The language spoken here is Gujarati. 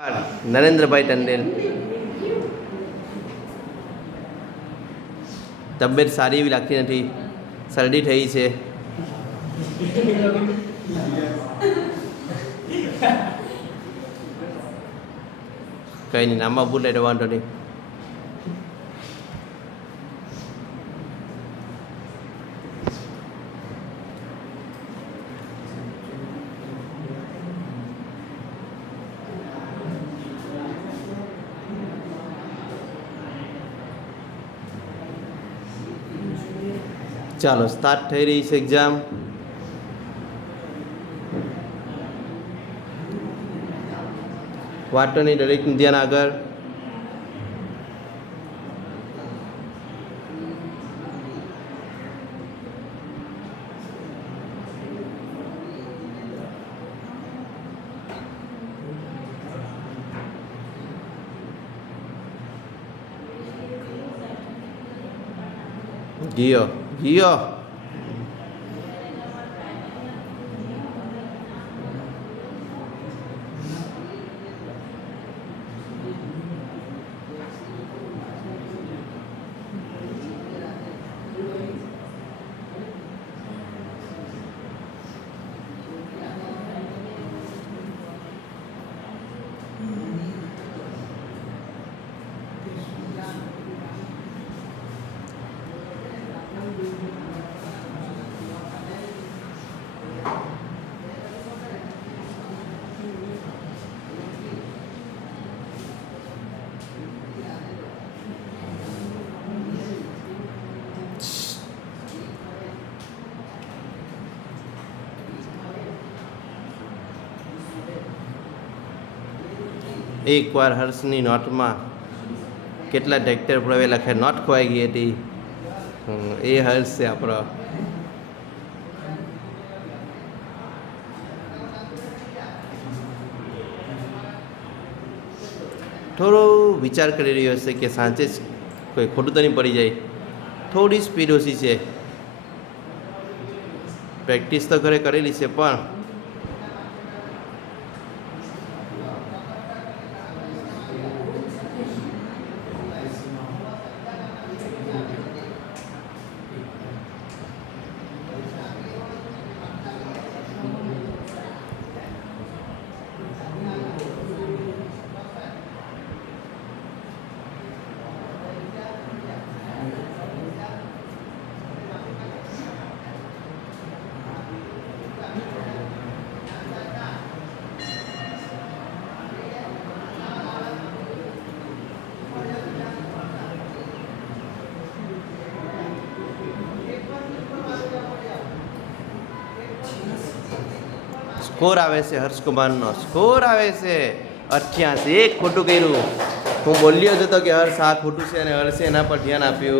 નરેન્દ્રભાઈ ટંડેલ. તબિયત સારી એવી લાગતી નથી, શરદી થઈ છે. કંઈ નહીં, નામમાં ભૂલ એટલે વાંધો નહીં. ચાલો, સ્ટાર્ટ થઈ રહી છે એક્ઝામ. વાટોની દરેકનું ધ્યાન આગળ. ગયો ગયો. એકવાર હર્ષની નોટમાં કેટલા ટ્રેક્ટર પ્રવે લખે નોટ ખોવાઈ ગઈ હતી. એ હર્ષ છે આપણો. થોડો વિચાર કરી રહ્યો છે કે સાંજે જ કોઈ ખોટું તો નહીં પડી જાય. થોડી સ્પીડ ઓછી છે. પ્રેક્ટિસ તો ઘરે કરેલી છે પણ સ્કોર આવે છે હર્ષકુમારનો. સ્કોર આવે છે 88. એક ખોટું કર્યું. હું બોલ્યો જ હતો કે હર્ષ આ ખોટું છે અને હર્ષે એના પર ધ્યાન આપ્યું.